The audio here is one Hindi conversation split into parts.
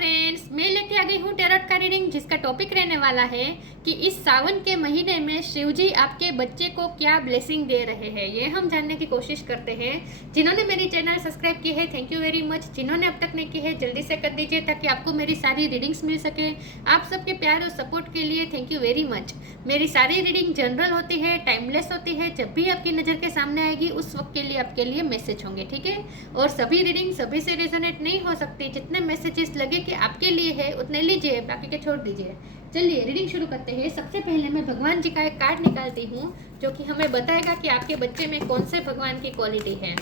फ्रेंड्स, मैं लेके आ गई हूँ टैरोट का रीडिंग जिसका टॉपिक रहने वाला है कि इस सावन के महीने में शिवजी आपके बच्चे को क्या ब्लेसिंग दे रहे हैं। ये हम जानने की कोशिश करते हैं। जिन्होंने मेरी चैनल सब्सक्राइब की है थैंक यू वेरी मच। जिन्होंने अब तक नहीं की है जल्दी से कर दीजिए ताकि आपको मेरी सारी रीडिंग्स मिल सके। आप सबके प्यार और सपोर्ट के लिए थैंक यू वेरी मच। मेरी सारी रीडिंग जनरल होती है, टाइमलेस होती है। जब भी आपकी नज़र के सामने आएगी उस वक्त के लिए आपके लिए मैसेज होंगे, ठीक है। और सभी रीडिंग सभी से रेजोनेट नहीं हो सकती। जितने मैसेजेस लगे कि आपके लिए है उतने लीजिए, बाकी के छोड़ दीजिए। चलिए रीडिंग शुरू करते हैं। सबसे पहले मैं भगवान जी का एक कार्ड निकालती हूँ जो कि हमें बताएगा कि आपके बच्चे में कौन से भगवान की क्वालिटी है।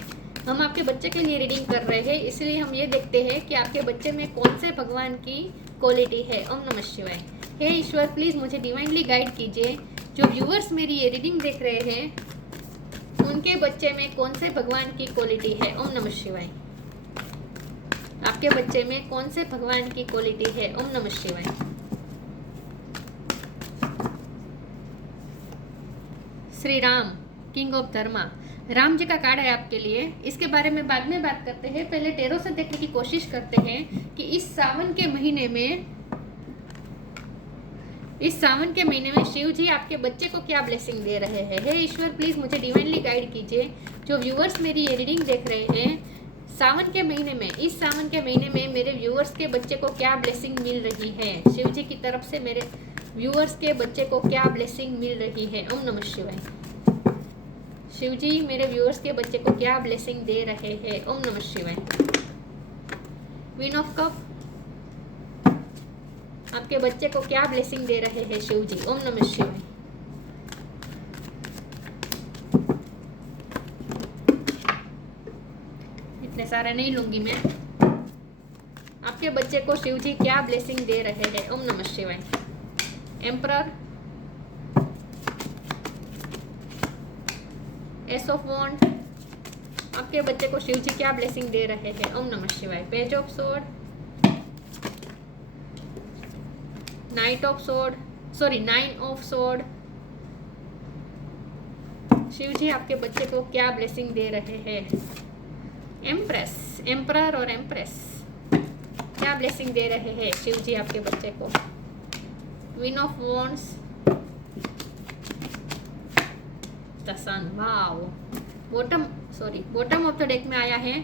हम आपके बच्चे के लिए रीडिंग कर रहे हैं, इसलिए हम ये देखते हैं कि आपके बच्चे में कौन से भगवान की क्वालिटी है। ओम नमः शिवाय। हे ईश्वर, प्लीज़ मुझे डिवाइनली गाइड कीजिए। जो व्यूअर्स मेरी ये रीडिंग देख रहे हैं उनके बच्चे में कौन से भगवान की क्वालिटी है। ओम नमः शिवाय। आपके बच्चे में कौन से भगवान की क्वालिटी है। ओम नमः शिवाय। श्री राम, किंग ऑफ धर्मा, राम जी का कार्ड है आपके लिए। इसके बारे में बाद में बात करते हैं। पहले टेरो से देखने की कोशिश करते हैं कि इस सावन के महीने में शिव जी आपके बच्चे को क्या ब्लेसिंग दे रहे हैं। हे ईश्वर, प्लीज मुझे डिवाइनली गाइड कीजिए। जो व्यूअर्स मेरी ये रीडिंग देख रहे हैं सावन के महीने में, इस सावन के महीने में मेरे व्यूअर्स के बच्चे को क्या ब्लेसिंग मिल रही है। शिव जी की तरफ से मेरे व्यूअर्स के बच्चे को क्या ब्लेसिंग मिल रही है। ओम नमः शिवाय। शिव जी मेरे व्यूअर्स के बच्चे को क्या ब्लेसिंग दे रहे हैं। ओम नमः शिवाय। क्वीन ऑफ कप, आपके बच्चे को क्या ब्लेसिंग दे रहे हैं शिव जी। ओम नमः शिवाय। इतने सारे नहीं लूंगी मैं। आपके बच्चे को शिव जी क्या ब्लेसिंग दे रहे हैं। ओम नमः शिवाय। एम्परर, एस ऑफ वॉन्ड, आपके बच्चे को शिव जी क्या ब्लेसिंग दे रहे हैं। ओम नमः शिवाय। Page of sword, knight of sword, sorry 9 of sword, Shiv ji आपके बच्चे को क्या ब्लेसिंग दे रहे हैं। एम्प्रेस, एम्परर और एम्प्रेस, क्या ब्लेसिंग दे रहे हैं शिव जी आपके बच्चे को। Queen of wands, the sun, wow. Bottom of the deck में आया है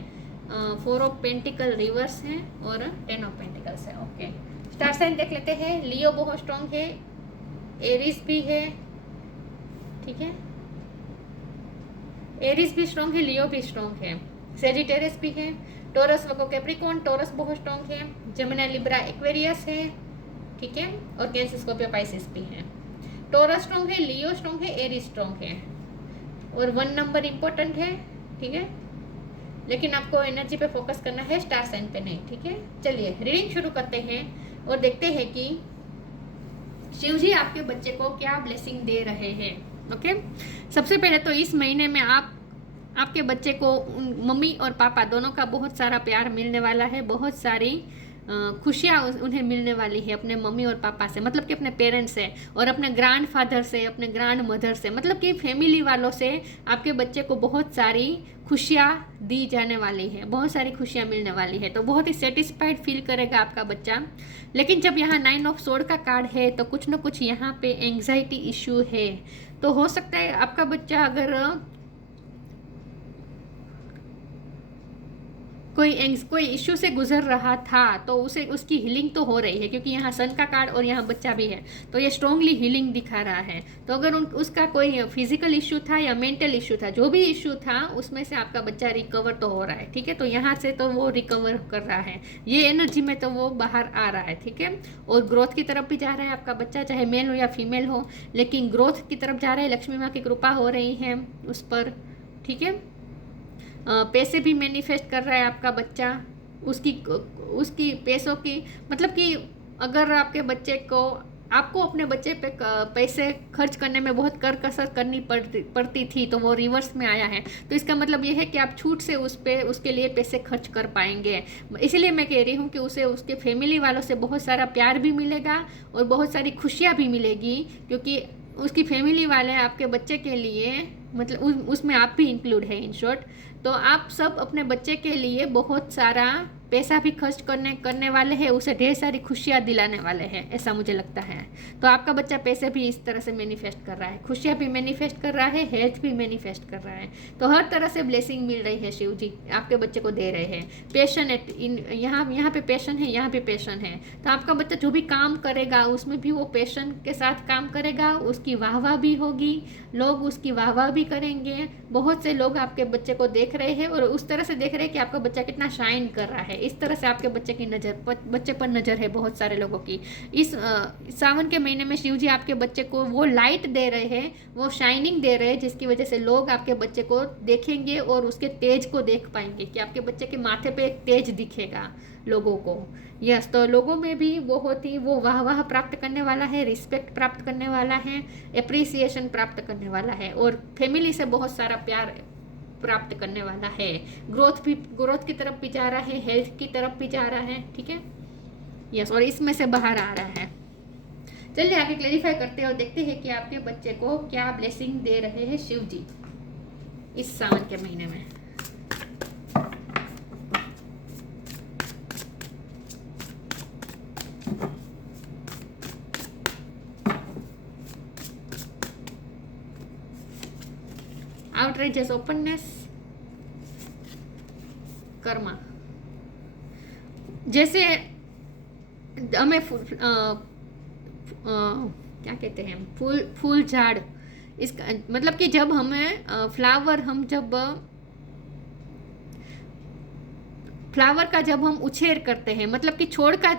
4 ऑफ पेंटिकल रिवर्स है और 10 ऑफ पेंटिकल्स है। ओके, स्टार साइन देख लेते हैं। लियो बहुत स्ट्रॉन्ग है, एरीज भी है, ठीक है। एरीज भी स्ट्रॉन्ग है, लियो भी स्ट्रॉन्ग है, सेजिटेरियस भी है, टोरस वर्गो कैप्रिकॉर्न, टोरस बहुत स्ट्रॉन्ग है, जेमिनी लिब्रा एक्वेरियस है, ठीक है। और कैंसर स्कॉर्पियो पाइसेस भी है। टोरस स्ट्रॉन्ग है, लियो स्ट्रॉन्ग है, एरीज स्ट्रॉन्ग है और 1 नंबर इंपॉर्टेंट है, ठीक है। लेकिन आपको एनर्जी पे फोकस करना है, स्टार साइन पे नहीं, ठीक है। चलिए रीडिंग शुरू करते हैं और देखते हैं कि शिव जी आपके बच्चे को क्या ब्लेसिंग दे रहे हैं। ओके, सबसे पहले तो इस महीने में आपके बच्चे को मम्मी और पापा दोनों का बहुत सारा प्यार मिलने वाला है। बहुत सारी खुशियाँ उन्हें मिलने वाली है अपने मम्मी और पापा से, मतलब कि अपने पेरेंट्स से और अपने ग्रैंड फादर से, अपने ग्रैंड मदर से, मतलब कि फैमिली वालों से आपके बच्चे को बहुत सारी खुशियाँ दी जाने वाली है, बहुत सारी खुशियाँ मिलने वाली है। तो बहुत ही सेटिस्फाइड फील करेगा आपका बच्चा। लेकिन जब यहाँ 9 ऑफ सोर्ड का कार्ड है तो कुछ ना कुछ यहाँ पे एंग्जाइटी इश्यू है। तो हो सकता है आपका बच्चा अगर कोई इश्यू से गुजर रहा था तो उसे उसकी हीलिंग तो हो रही है, क्योंकि यहाँ सन का कार्ड और यहाँ बच्चा भी है तो ये स्ट्रांगली हीलिंग दिखा रहा है। तो अगर उसका कोई फिजिकल इश्यू था या मेंटल इश्यू था, जो भी इश्यू था उसमें से आपका बच्चा रिकवर तो हो रहा है, ठीक है। तो यहाँ से तो वो रिकवर कर रहा है, ये एनर्जी में तो वो बाहर आ रहा है, ठीक है। और ग्रोथ की तरफ भी जा रहा है आपका बच्चा, चाहे मेल हो या फीमेल हो, लेकिन ग्रोथ की तरफ जा रहा है। लक्ष्मी माँ की कृपा हो रही है उस पर, ठीक है। पैसे भी मैनिफेस्ट कर रहा है आपका बच्चा, उसकी पैसों की, मतलब कि अगर आपको अपने बच्चे पे पैसे खर्च करने में बहुत कर कसर करनी पड़ती थी तो वो रिवर्स में आया है। तो इसका मतलब ये है कि आप छूट से उसके लिए पैसे खर्च कर पाएंगे। इसलिए मैं कह रही हूँ कि उसे उसके फैमिली वालों से बहुत सारा प्यार भी मिलेगा और बहुत सारी खुशियाँ भी मिलेगी, क्योंकि उसकी फैमिली वाले आपके बच्चे के लिए, मतलब उसमें आप भी इंक्लूड है इन शॉर्ट, तो आप सब अपने बच्चे के लिए बहुत सारा पैसा भी खर्च करने वाले हैं, उसे ढेर सारी खुशियाँ दिलाने वाले हैं, ऐसा मुझे लगता है। तो आपका बच्चा पैसे भी इस तरह से मैनिफेस्ट कर रहा है, खुशियाँ भी मैनिफेस्ट कर रहा है, हेल्थ भी मैनिफेस्ट कर रहा है। तो हर तरह से ब्लेसिंग मिल रही है, शिव जी आपके बच्चे को दे रहे हैं। पैशन है, यहाँ पे पैशन है, यहाँ पे पैशन है। तो आपका बच्चा जो भी काम करेगा उसमें भी वो पैशन के साथ काम करेगा, उसकी वाहवाह भी होगी, लोग उसकी वाहवाह भी करेंगे। बहुत से लोग आपके बच्चे को देख रहे हैं और उस तरह से देख रहे हैं कि आपका बच्चा कितना शाइन कर रहा है। इस तरह से आपके बच्चे की बच्चे पर नज़र है बहुत सारे लोगों की। इस सावन के महीने में शिव जी आपके बच्चे को वो लाइट दे रहे हैं, वो शाइनिंग दे रहे हैं, जिसकी वजह से लोग आपके बच्चे को देखेंगे और उसके तेज को देख पाएंगे कि आपके बच्चे के माथे पे एक तेज दिखेगा लोगों को। यस, तो लोगों में भी बहुत ही वो वाह प्राप्त करने वाला है, रिस्पेक्ट प्राप्त करने वाला है, एप्रिसिएशन प्राप्त करने वाला है और फैमिली से बहुत सारा प्यार प्राप्त करने वाला है। ग्रोथ की तरफ भी जा रहा है, हेल्थ की तरफ भी जा रहा है। ठीक है, यस, और इसमें से बाहर आ रहा है। चलिए आगे क्लेरिफाई करते हैं और देखते हैं कि आपके बच्चे को क्या ब्लेसिंग दे रहे हैं शिव जी इस सावन के महीने में। Outrageous openness, Karma. जैसे हमें क्या कहते हैं, फूल झाड़, इसका मतलब कि जब हमें फ्लावर का जब हम उछेर करते हैं, मतलब कि छोर का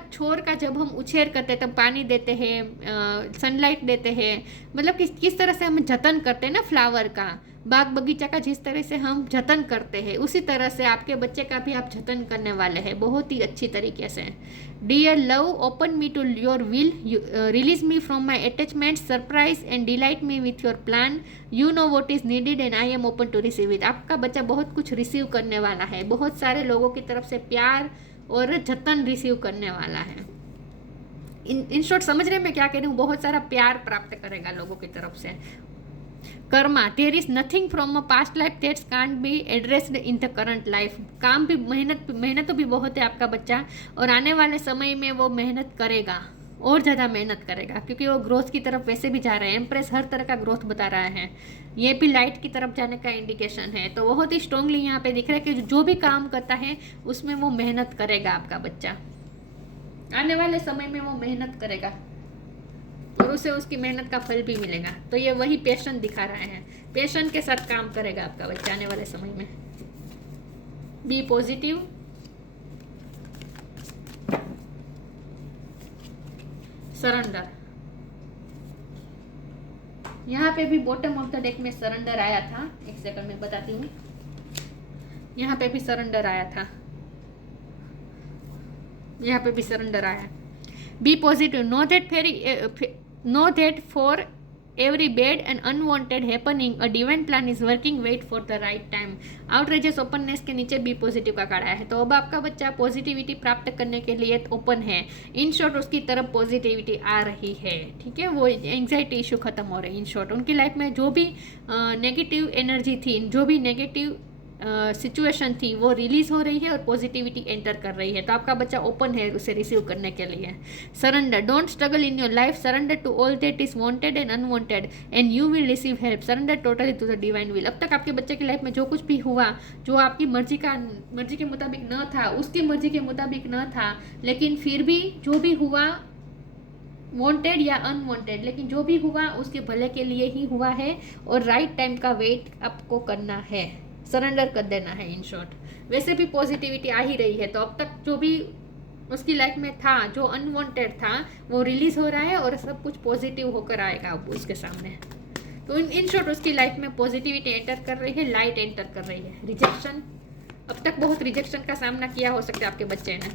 जब हम उछेर करते हैं, तब पानी देते हैं, सनलाइट देते हैं, मतलब किस तरह से हम जतन करते हैं ना फ्लावर का, बाग बगीचा का जिस तरह से हम जतन करते हैं, उसी तरह से आपके बच्चे का भी आप जतन करने वाले हैं बहुत ही अच्छी तरीके से। Dear love, open me to your will, release me from my attachment, surprise and delight me with your plan, you know what is needed and I am open to receive it. आपका बच्चा बहुत कुछ रिसीव करने वाला है, बहुत सारे लोगों की तरफ से प्यार और जतन रिसीव करने वाला है। इन शॉर्ट समझ रहे मैं क्या कह रही हूँ, बहुत सारा प्यार प्राप्त करेगा लोगों की तरफ से। Karma, there is nothing from a past life that's can't be addressed in the current life. काम भी मेहनत भी बहुत है आपका बच्चा, और आने वाले समय में वो मेहनत करेगा और ज़्यादा मेहनत करेगा, क्योंकि वो ग्रोथ की तरफ वैसे भी जा रहे हैं। एम्प्रेस हर तरह का ग्रोथ बता रहा है, ये भी लाइट की तरफ जाने का इंडिकेशन है। तो बहुत ही स्ट्रांगली यहाँ पे दिख रहा है कि जो भी काम करता है उसमें वो मेहनत करेगा आपका बच्चा, आने वाले समय में वो मेहनत करेगा और उसे उसकी मेहनत का फल भी मिलेगा। तो ये वही पैशन दिखा रहा है, पैशन के साथ काम करेगा आपका बच्चा आने वाले समय में। Be positive, surrender. यहाँ पे भी बॉटम ऑफ द डेक में सरेंडर आया था, एक सेकंड में बताती हूँ। यहाँ पे भी सरेंडर आया था, यहाँ पे भी सरेंडर आया। Be positive, know that for every bad and unwanted happening a divine plan is working, wait for the right time. Outrageous openness के नीचे बी पॉजिटिव का कार्ड आया है। तो अब आपका बच्चा पॉजिटिविटी प्राप्त करने के लिए ओपन है। इन शॉर्ट उसकी तरफ पॉजिटिविटी आ रही है। ठीक है, वो एंग्जाइटी इशू खत्म हो रहे हैं। इन शॉर्ट उनकी लाइफ में जो भी नेगेटिव एनर्जी थी, जो भी नेगेटिव सिचुएशन थी, वो रिलीज हो रही है और पॉजिटिविटी एंटर कर रही है। तो आपका बच्चा ओपन है उसे रिसीव करने के लिए। Surrender, don't struggle in your life, surrender to all that is wanted and unwanted and you will receive help, surrender totally to the divine will. अब तक आपके बच्चे की लाइफ में जो कुछ भी हुआ, जो आपकी मर्जी के मुताबिक न था, उसकी मर्जी के मुताबिक न था, लेकिन फिर भी जो भी हुआ, वांटेड या अनवांटेड, लेकिन जो भी हुआ उसके भले के लिए ही हुआ है और राइट टाइम का वेट आपको करना है, सरेंडर कर देना है। इन शॉर्ट वैसे भी पॉजिटिविटी आ ही रही है। तो अब तक जो भी उसकी लाइफ में था, जो अनवांटेड था, वो रिलीज हो रहा है और सब कुछ पॉजिटिव होकर आएगा अब उसके सामने। तो इन शॉर्ट उसकी लाइफ में पॉजिटिविटी एंटर कर रही है, लाइट एंटर कर रही है। रिजेक्शन, अब तक बहुत रिजेक्शन का सामना किया हो सकता है आपके बच्चे ने।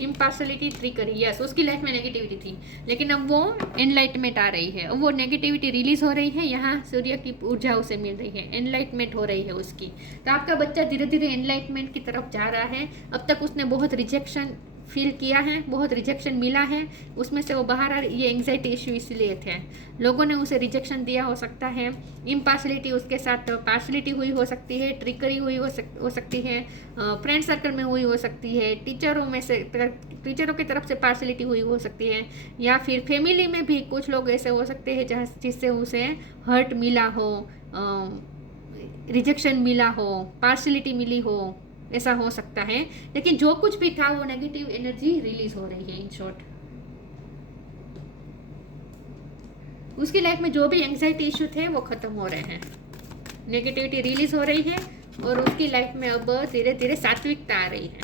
इम्पार्शलिटी ट्रिकरी, यस, उसकी लाइफ में नेगेटिविटी थी, लेकिन अब वो एनलाइटमेंट आ रही है, अब वो नेगेटिविटी रिलीज हो रही है। यहाँ सूर्य की ऊर्जा उसे मिल रही है, एनलाइटमेंट हो रही है उसकी। तो आपका बच्चा धीरे धीरे एनलाइटमेंट की तरफ जा रहा है। अब तक उसने बहुत रिजेक्शन फील किया है, बहुत रिजेक्शन मिला है, उसमें से वो बाहर आ ये एंग्जाइटी इश्यू इसलिए थे, लोगों ने उसे रिजेक्शन दिया हो सकता है, इम्पार्शलिटी उसके साथ पार्शलिटी हुई हो सकती है, ट्रिकरी हुई हो सकती है, फ्रेंड सर्कल में हुई हो सकती है, टीचरों की तरफ से पार्शलिटी हुई हो सकती है, या फिर फैमिली में भी कुछ लोग ऐसे हो सकते हैं जहाँ जिससे उसे हर्ट मिला हो, रिजेक्शन मिला हो, पार्शलिटी मिली हो, ऐसा हो सकता है। लेकिन जो कुछ भी था वो नेगेटिव एनर्जी रिलीज हो रही है। इन शॉर्ट उसकी लाइफ में जो भी एंग्जाइटी इश्यू थे वो खत्म हो रहे हैं, नेगेटिविटी रिलीज हो रही है और उसकी लाइफ में अब धीरे धीरे सात्विकता आ रही है।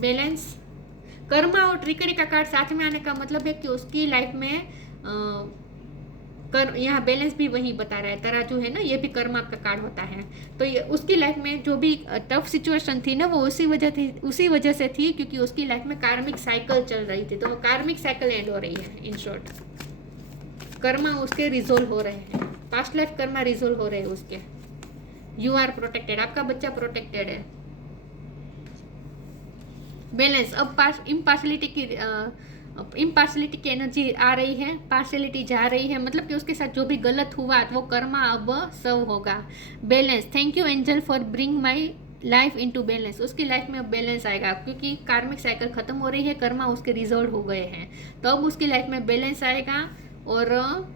बैलेंस, कर्मा और ट्रिकरी का कार्ड साथ में आने का मतलब है कि उसकी लाइफ में यहाँ बैलेंस भी वही बता रहा है, तराजू है ना, ये भी कर्मा का कार्ड होता है। तो ये उसकी लाइफ में जो भी टफ सिचुएशन थी ना वो उसी वजह से थी क्योंकि उसकी लाइफ में कार्मिक साइकिल चल रही थी, तो वो कार्मिक साइकिल एंड हो रही है। इन शॉर्ट कर्मा उसके रिजोल्व हो रहे हैं, पास्ट लाइफ कर्मा रिजोल्व हो रहे हैं उसके। यू आर प्रोटेक्टेड, आपका बच्चा प्रोटेक्टेड है। बैलेंस, अब इम्पार्शलिटी की एनर्जी आ रही है, पार्शलिटी जा रही है, मतलब कि उसके साथ जो भी गलत हुआ वो कर्मा अब सर्व होगा। Balance, thank you angel for bring my life into balance, उसकी लाइफ में अब बैलेंस आएगा क्योंकि कार्मिक साइकिल खत्म हो रही है, कर्मा उसके रिजॉल्व हो गए हैं, तो अब उसकी लाइफ में बैलेंस आएगा और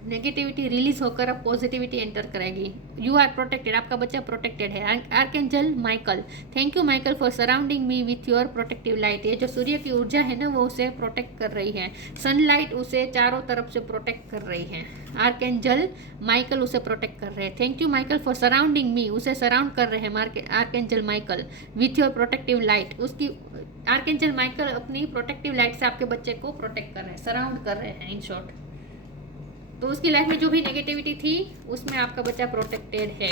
नेगेटिविटी रिलीज होकर अब पॉजिटिविटी एंटर करेगी। यू आर प्रोटेक्टेड, आपका बच्चा प्रोटेक्टेड है। Archangel Michael, thank you Michael for surrounding me with your protective light, ये जो सूर्य की ऊर्जा है ना वो उसे प्रोटेक्ट कर रही है, सनलाइट उसे चारों तरफ से प्रोटेक्ट कर रही है। आर्कएंजल माइकल उसे प्रोटेक्ट कर रहे हैं। Thank you Michael for surrounding me, उसे सराउंड कर रहे हैं archangel Michael with your protective light. उसकी आर्कएंजल माइकल अपनी प्रोटेक्टिव लाइट से आपके बच्चे को प्रोटेक्ट कर रहे हैं, सराउंड कर रहे हैं। इन शॉर्ट तो उसकी लाइफ में जो भी नेगेटिविटी थी उसमें आपका बच्चा प्रोटेक्टेड है।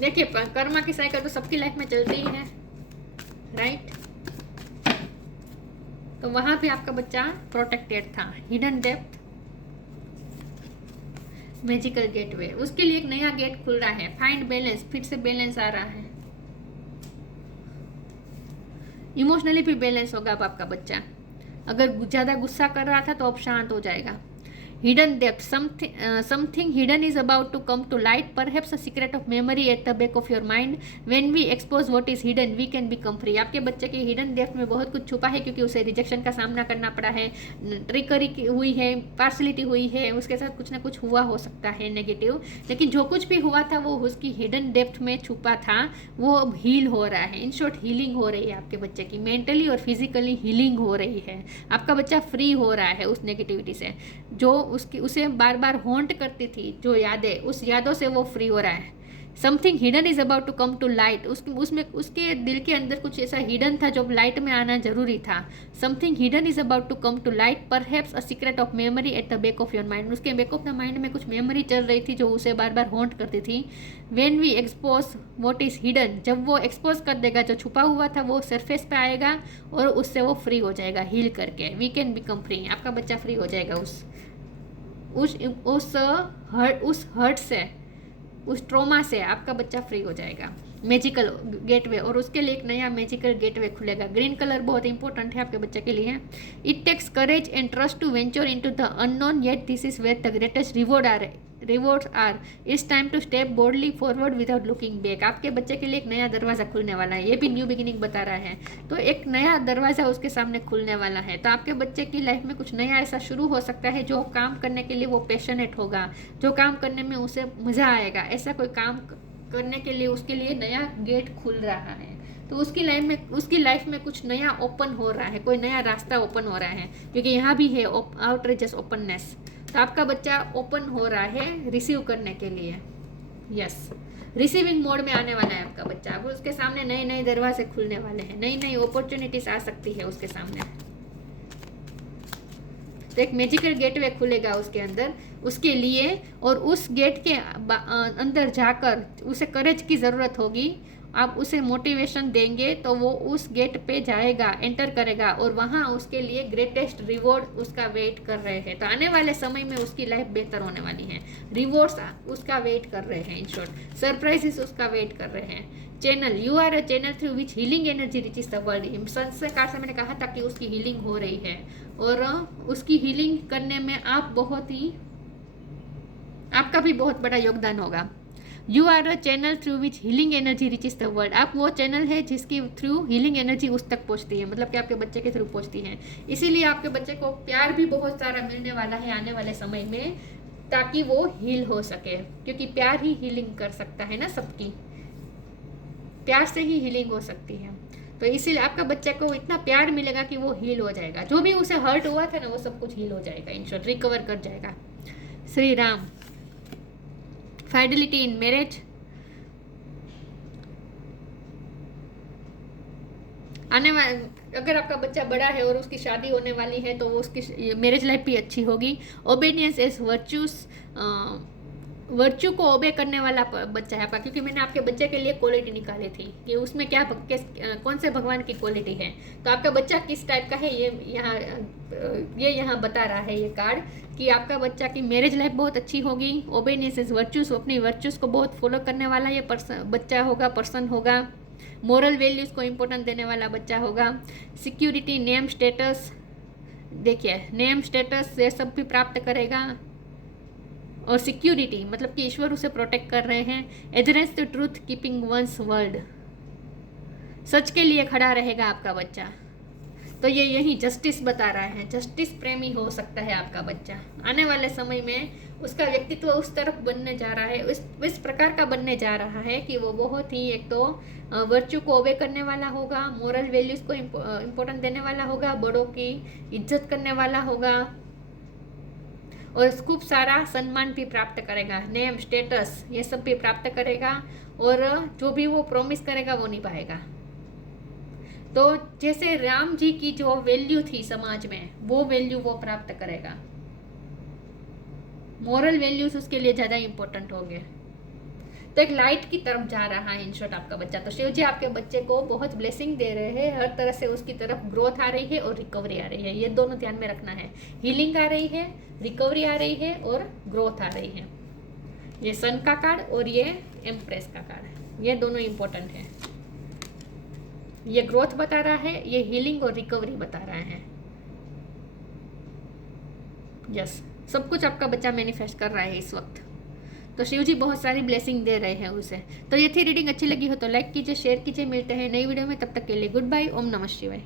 देखिए कर्मा की साइकिल तो सबकी लाइफ में चलती ही है, राइट, तो वहां पे आपका बच्चा प्रोटेक्टेड था। हिडन डेप्थ, मैजिकल गेटवे, उसके लिए एक नया गेट खुल रहा है। फाइंड बैलेंस, फिर से बैलेंस आ रहा है, इमोशनली भी बैलेंस होगा अब आपका बच्चा। अगर ज़्यादा गुस्सा कर रहा था तो अब शांत हो जाएगा। Hidden depth, something hidden is about to come to light, perhaps a secret of memory at the back of your mind, when we expose what is hidden we can become free. आपके बच्चे के हिडन डेप्थ में बहुत कुछ छुपा है क्योंकि उसे रिजेक्शन का सामना करना पड़ा है, ट्रिकरी हुई है, पार्शलिटी हुई है, उसके साथ कुछ ना कुछ हुआ हो सकता है नेगेटिव, लेकिन जो कुछ भी हुआ था वो उसकी हिडन डेप्थ में छुपा था, वो अब हील हो रहा है। इन शॉर्ट हीलिंग हो रही है आपके बच्चे की, मेंटली और फिजिकली हीलिंग हो रही है। आपका बच्चा फ्री हो रहा है उस नेगेटिविटी से जो उसे बार बार हॉन्ट करती थी, जो यादें, उस यादों से वो फ्री हो रहा है। Something hidden is about to come to light, उसमें उसके दिल के अंदर कुछ ऐसा हिडन था जो लाइट में आना जरूरी था। Something hidden is about to come to light, perhaps a secret of memory at the back of your mind, उसके बैक ऑफ द माइंड में कुछ मेमोरी चल रही थी जो उसे बार बार हॉन्ट करती थी। When we expose what is hidden, जब वो एक्सपोज कर देगा जो छुपा हुआ था वो सरफेस पे आएगा और उससे वो फ्री हो जाएगा हील करके। वी कैन बिकम फ्री, आपका बच्चा फ्री हो जाएगा उस हर्ट से, उस ट्रॉमा से आपका बच्चा फ्री हो जाएगा। मैजिकल गेटवे, और उसके लिए एक नया मैजिकल गेटवे खुलेगा। ग्रीन कलर बहुत इंपॉर्टेंट है आपके बच्चे के लिए। It takes courage and trust to venture into the unknown, yet this is where the greatest rewards are. It's time to step boldly forward without looking back. आपके बच्चे के लिए एक नया दरवाजा खुलने वाला है, ये भी न्यू बिगिनिंग बता रहा है, तो एक नया दरवाजा उसके सामने खुलने वाला है। तो आपके बच्चे की लाइफ में कुछ नया ऐसा शुरू हो सकता है जो काम करने के लिए वो पैशनेट होगा, जो काम करने में उसे मजा आएगा, ऐसा कोई काम करने के लिए उसके लिए नया गेट खुल रहा है। तो उसकी लाइफ में कुछ नया ओपन हो रहा है, कोई नया रास्ता ओपन हो रहा है, क्योंकि यहाँ भी है आउटरेजस ओपननेस। तो आपका बच्चा ओपन हो रहा है रिसीव करने के लिए। यस, रिसीविंग मोड में आने वाला है आपका बच्चा। अब उसके सामने नए नए दरवाजे खुलने वाले हैं, नई नई अपॉर्चुनिटीज आ सकती है उसके सामने। तो एक मैजिकल गेटवे खुलेगा उसके अंदर उसके लिए, और उस गेट के अंदर जाकर उसे करेज की ज़रूरत होगी आप उसे मोटिवेशन देंगे तो वो उस गेट पे जाएगा, एंटर करेगा और वहाँ उसके लिए ग्रेटेस्ट रिवॉर्ड उसका वेट कर रहे हैं। तो आने वाले समय में उसकी लाइफ बेहतर होने वाली है, रिवॉर्ड्स उसका वेट कर रहे हैं, इन शॉर्ट सरप्राइजेस उसका वेट कर रहे हैं। Channel, you are a channel through which healing energy reaches the world. संस्कार से मैंने कहा था कि उसकी हीलिंग हो रही है और उसकी हीलिंग करने में आपका भी बहुत बड़ा योगदान होगा। You are a channel through which healing energy reaches the world. आप वो चैनल है जिसकी थ्रू हीलिंग एनर्जी उस तक पहुंचती है, मतलब कि आपके बच्चे के थ्रू पहुंचती है। इसीलिए आपके बच्चे को प्यार भी बहुत सारा मिलने वाला है आने वाले समय में, ताकि वो हील हो सके, क्योंकि प्यार ही हीलिंग कर सकता है ना सबकी, प्यार से ही हीलिंग हो सकती है। तो इसीलिए आपका बच्चे को इतना प्यार मिलेगा कि वो हील हो जाएगा, जो भी उसे हर्ट हुआ था ना वो सब कुछ हील हो जाएगा, इन शॉर्ट रिकवर कर जाएगा। Shri Ram, fidelity in marriage, आने वाले अगर आपका बच्चा बड़ा है और उसकी शादी होने वाली है तो वो उसकी मैरिज लाइफ भी अच्छी होगी। ओबेडियंस इज वर्च्यूस, वर्च्यू को ओबे करने वाला बच्चा है आपका, क्योंकि मैंने आपके बच्चे के लिए क्वालिटी निकाली थी कि उसमें क्या कौन से भगवान की क्वालिटी है। तो आपका बच्चा किस टाइप का है ये यहाँ बता रहा है ये कार्ड, कि आपका बच्चा की मैरिज लाइफ बहुत अच्छी होगी। ओबेडियंस इज वर्च्यूस, अपनी वर्च्यूस को बहुत फॉलो करने वाला ये बच्चा होगा, पर्सन होगा। मोरल वैल्यूज़ को इम्पोर्टेंस देने वाला बच्चा होगा। सिक्योरिटी, नेम स्टेटस, देखिए नेम स्टेटस ये सब भी प्राप्त करेगा। और सिक्योरिटी मतलब कि ईश्वर उसे प्रोटेक्ट कर रहे हैं। Adherence to truth, keeping one's word, सच के लिए खड़ा रहेगा आपका बच्चा। तो ये यही जस्टिस बता रहा है, जस्टिस प्रेमी हो सकता है आपका बच्चा। आने वाले समय में उसका व्यक्तित्व उस तरफ बनने जा रहा है, इस प्रकार का बनने जा रहा है कि वो बहुत ही एक तो वर्च्यू को ओबे करने वाला होगा, मोरल वैल्यूज़ को इम्पोर्टेंस देने वाला होगा, बड़ों की इज्जत करने वाला होगा और खूब सारा सम्मान भी प्राप्त करेगा। नेम, स्टेटस ये सब भी प्राप्त करेगा और जो भी वो प्रॉमिस करेगा वो निभाएगा। तो जैसे राम जी की जो वैल्यू थी समाज में, वो वैल्यू वो प्राप्त करेगा। मोरल वैल्यूज उसके लिए ज़्यादा इंपॉर्टेंट होंगे। तो एक लाइट की तरफ जा रहा है इन शॉर्ट आपका बच्चा। तो शिव जी आपके बच्चे को बहुत ब्लेसिंग दे रहे हैं, हर तरह से उसकी तरफ ग्रोथ आ रही है और रिकवरी आ रही है। ये दोनों ध्यान में रखना है, हीलिंग आ रही है, रिकवरी आ रही है और ग्रोथ आ रही है। ये सन का कार्ड और ये एम्प्रेस का कार्ड, ये दोनों इंपॉर्टेंट है। ये ग्रोथ बता रहा है, ये हीलिंग और रिकवरी बता रहा है। यस, सब कुछ आपका बच्चा मैनिफेस्ट कर रहा है इस वक्त। तो शिव जी बहुत सारी ब्लेसिंग दे रहे हैं उसे। तो ये थी रीडिंग, अच्छी लगी हो तो लाइक कीजिए, शेयर कीजिए। मिलते हैं नई वीडियो में, तब तक के लिए गुड बाय। ओम नमः शिवाय।